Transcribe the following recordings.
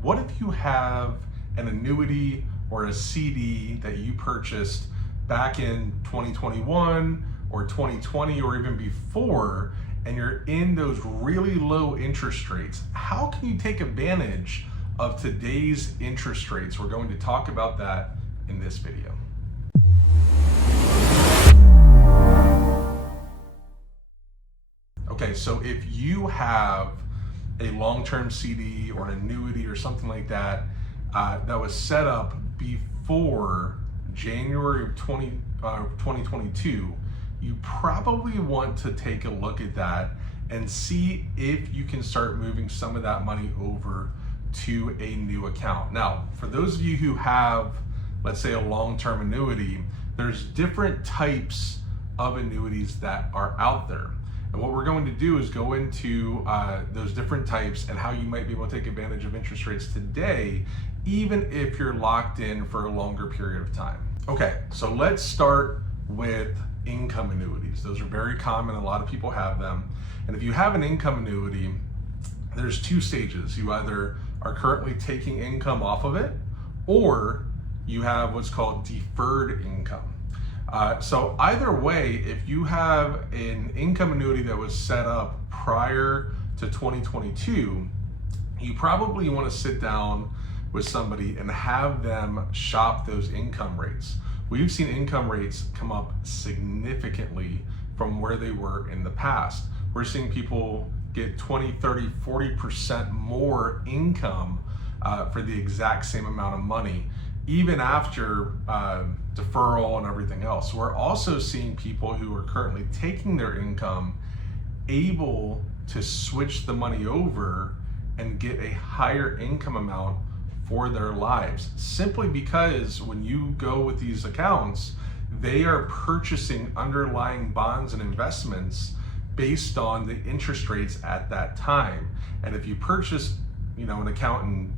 What if you have an annuity or a CD that you purchased back in 2021 or 2020 or even before, and you're in those really low interest rates? How can you take advantage of today's interest rates? We're going to talk about that in this video. Okay, so if you have a long-term CD or an annuity or something like that that was set up before January of 2022, you probably want to take a look at that and see if you can start moving some of that money over to a new account. Now, for those of you who have, let's say, a long-term annuity, there's different types of annuities that are out there. And what we're going to do is go into those different types and how you might be able to take advantage of interest rates today, even if you're locked in for a longer period of time. Okay, so let's start with income annuities. Those are very common, a lot of people have them. And if you have an income annuity, there's two stages. You either are currently taking income off of it, or you have what's called deferred income. So either way, if you have an income annuity that was set up prior to 2022, you probably want to sit down with somebody and have them shop those income rates. We've seen income rates come up significantly from where they were in the past. We're seeing people get 20, 30, 40% more income for the exact same amount of money, even after deferral and everything else. We're also seeing people who are currently taking their income able to switch the money over and get a higher income amount for their lives, simply because when you go with these accounts, they are purchasing underlying bonds and investments based on the interest rates at that time. And if you purchase, an account in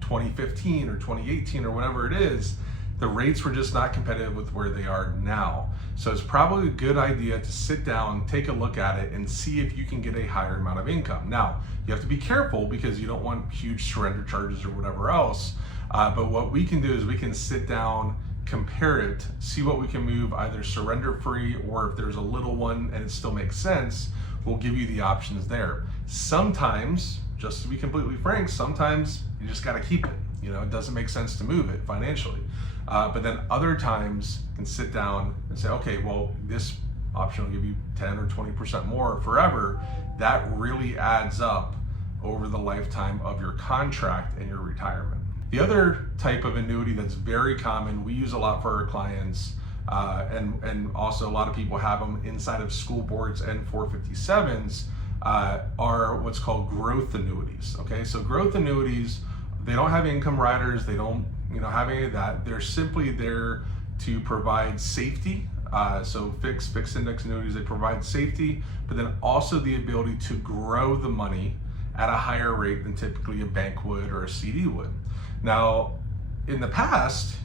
2015 or 2018 or whatever it is, the rates were just not competitive with where they are now. So it's probably a good idea to sit down, take a look at it, and see if you can get a higher amount of income. Now, you have to be careful because you don't want huge surrender charges or whatever else. But what we can do is we can sit down, compare it, see what we can move either surrender free, or if there's a little one and it still makes sense, we'll give you the options there. Sometimes, just to be completely frank, sometimes you just got to keep it. It doesn't make sense to move it financially. But then other times you can sit down and say, okay, well, this option will give you 10 or 20% more forever. That really adds up over the lifetime of your contract and your retirement. The other type of annuity that's very common, we use a lot for our clients, and also a lot of people have them inside of school boards and 457s, are what's called growth annuities. Okay, so growth annuities, they don't have income riders, they don't have any of that. They're simply there to provide safety. So fixed index annuities, they provide safety, but then also the ability to grow the money at a higher rate than typically a bank would or a CD would. Now, in the past,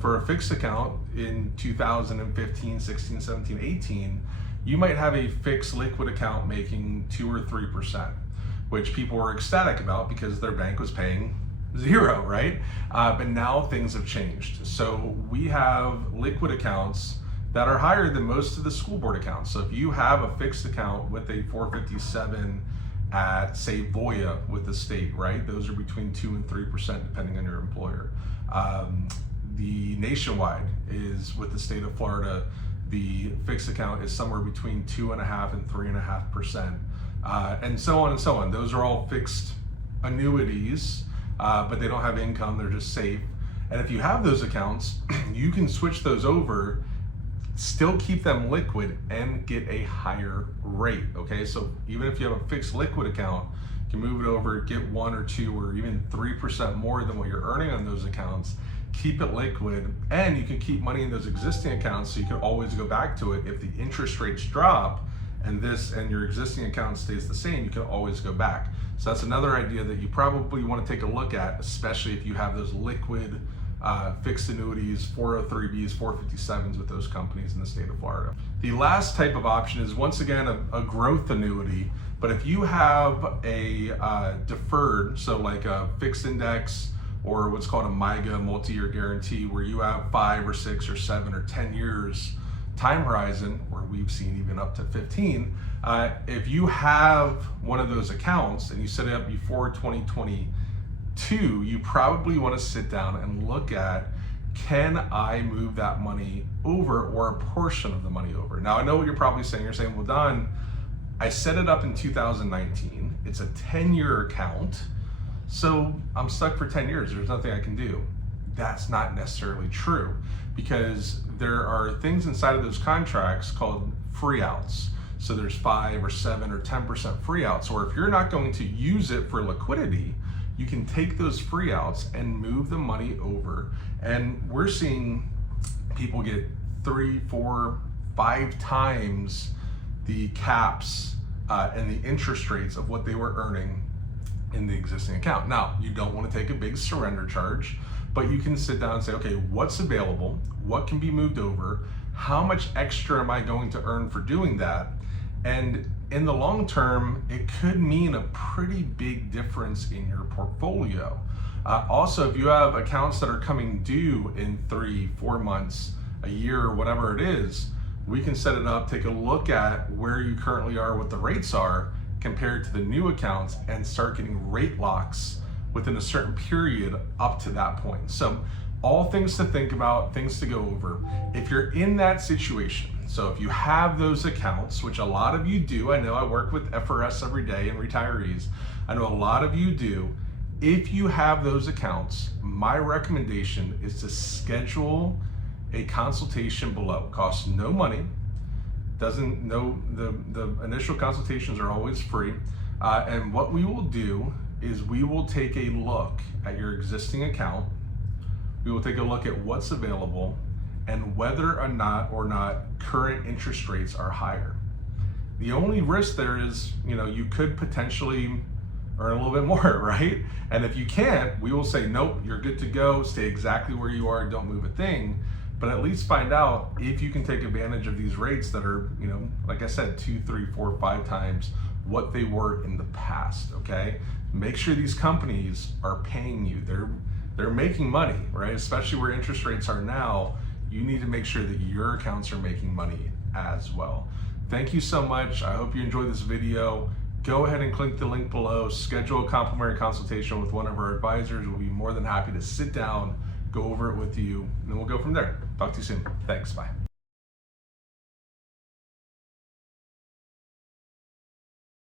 for a fixed account in 2015, 16, 17, 18, you might have a fixed liquid account making 2 or 3%, which people were ecstatic about because their bank was paying 0, right? But now things have changed. So we have liquid accounts that are higher than most of the school board accounts. So if you have a fixed account with a 457 at, say, Voya with the state, right? Those are between 2 and 3% depending on your employer. The Nationwide is with the state of Florida. The fixed account is somewhere between 2.5% and 3.5%, and so on and so on. Those are all fixed annuities, but they don't have income, they're just safe. And if you have those accounts, you can switch those over, still keep them liquid, and get a higher rate. Okay, so even if you have a fixed liquid account, you can move it over, get 1 or 2 or even 3% more than what you're earning on those accounts, keep it liquid, and you can keep money in those existing accounts, so you can always go back to it if the interest rates drop and your existing account stays the same. You can always go back. So that's another idea that you probably want to take a look at, especially if you have those liquid fixed annuities, 403Bs, 457s with those companies in the state of Florida. The last type of option is, once again, a growth annuity, But if you have a deferred, so like a fixed index or what's called a MYGA, multi-year guarantee, where you have 5 or 6 or 7 or 10 years time horizon, or we've seen even up to 15, if you have one of those accounts and you set it up before 2022, you probably want to sit down and look at, can I move that money over or a portion of the money over? Now, I know what you're probably saying. You're saying, well, Don, I set it up in 2019. It's a 10-year account, so I'm stuck for 10 years. There's nothing I can do. That's not necessarily true, because there are things inside of those contracts called free outs. So there's 5 or 7 or 10% free outs. Or if you're not going to use it for liquidity, you can take those free outs and move the money over. And we're seeing people get 3, 4, 5 times the caps and the interest rates of what they were earning in the existing account. Now, you don't want to take a big surrender charge, but you can sit down and say, okay, what's available? What can be moved over? How much extra am I going to earn for doing that? And in the long term, it could mean a pretty big difference in your portfolio. Also, if you have accounts that are coming due in 3, 4 months, a year, whatever it is, we can set it up, take a look at where you currently are, what the rates are compared to the new accounts, and start getting rate locks within a certain period up to that point. So all things to think about, things to go over. If you're in that situation, so if you have those accounts, which a lot of you do, I know I work with FRS every day and retirees, I know a lot of you do. If you have those accounts, my recommendation is to schedule a consultation below. It costs no money. The initial consultations are always free. And what we will do is we will take a look at your existing account. We will take a look at what's available and whether or not current interest rates are higher. The only risk there is, you could potentially earn a little bit more, right? And if you can't, we will say, nope, you're good to go, stay exactly where you are, don't move a thing. But at least find out if you can take advantage of these rates that are, like I said, 2, 3, 4, 5 times what they were in the past, okay? Make sure these companies are paying you. They're making money, right? Especially where interest rates are now, you need to make sure that your accounts are making money as well. Thank you so much. I hope you enjoyed this video. Go ahead and click the link below, schedule a complimentary consultation with one of our advisors. We'll be more than happy to sit down, go over it with you, and then we'll go from there. Talk to you soon. Thanks, bye.